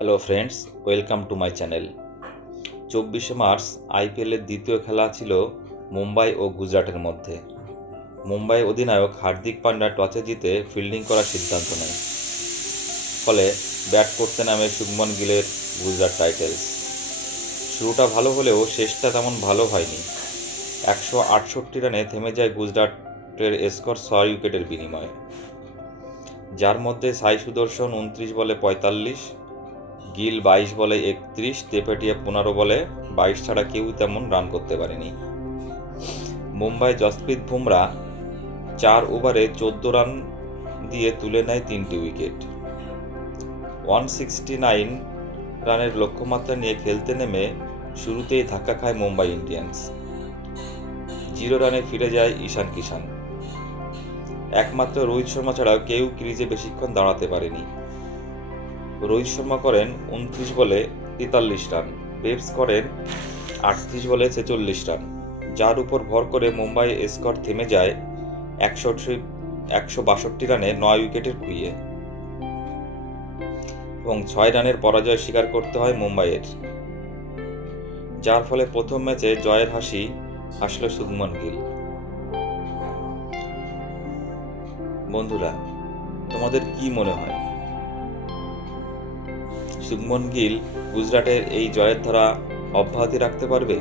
Hello friends welcome to my channel চব্বিশে March আইপিএলের দ্বিতীয় খেলা ছিল মুম্বাই ও গুজরাটের মধ্যে। মুম্বাই অধিনায়ক হার্দিক পান্ডা টসে জিতে ফিল্ডিং করার সিদ্ধান্ত নেয়। ফলে ব্যাট করতে নামে শুভমন গিলের গুজরাট টাইটেলস শুরুটা ভালো হলেও শেষটা তেমন ভালো হয়নি। একশো আটষট্টি রানে থেমে যায় গুজরাটের স্কোর ছয় উইকেটের বিনিময়ে। যার মধ্যে সাই সুদর্শন উনত্রিশ বলে পঁয়তাল্লিশ গিল বাইশ বলে একত্রিশ, তেপেটিয়া পনেরো বলে বাইশ ছাড়া কেউ তেমন রান করতে পারেনি। মুম্বাই জসপ্রীত বুমরা চার ওভারে চোদ্দ রান দিয়ে তুলে নেয় তিনটি উইকেট। ওয়ান সিক্সটি নাইন রানের লক্ষ্যমাত্রা নিয়ে খেলতে নেমে শুরুতেই ধাক্কা খায় মুম্বাই ইন্ডিয়ান্স। জিরো রানে ফিরে যায় ঈশান কিষান একমাত্র রোহিত শর্মা ছাড়াও কেউ ক্রিজে বেশিক্ষণ দাঁড়াতে পারেনি। রোহিত শর্মা করেন উনত্রিশ বলে তেতাল্লিশ রান। বেবস করেন আটত্রিশ বলে ছেচল্লিশ রান। যার উপর ভর করে মুম্বাই স্কোর থেমে যায় একশো একশো বাষট্টি রানে নয় উইকেটের খুইয়ে। এবং ছয় রানের পরাজয় স্বীকার করতে হয় মুম্বাইয়ের। যার ফলে প্রথম ম্যাচে জয়ের হাসি হাসল শুভমন গিল। বন্ধুরা, তোমাদের কি মনে হয়? শুভমন গিল গুজরাটের এই জয়ের ধারা অব্যাহতি রাখতে পারবে?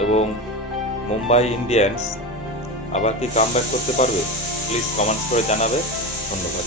এবং মুম্বাই ইন্ডিয়ান্স আবার কি কাম করতে পারবে? প্লিজ কমেন্টস করে জানাবে। ধন্যবাদ।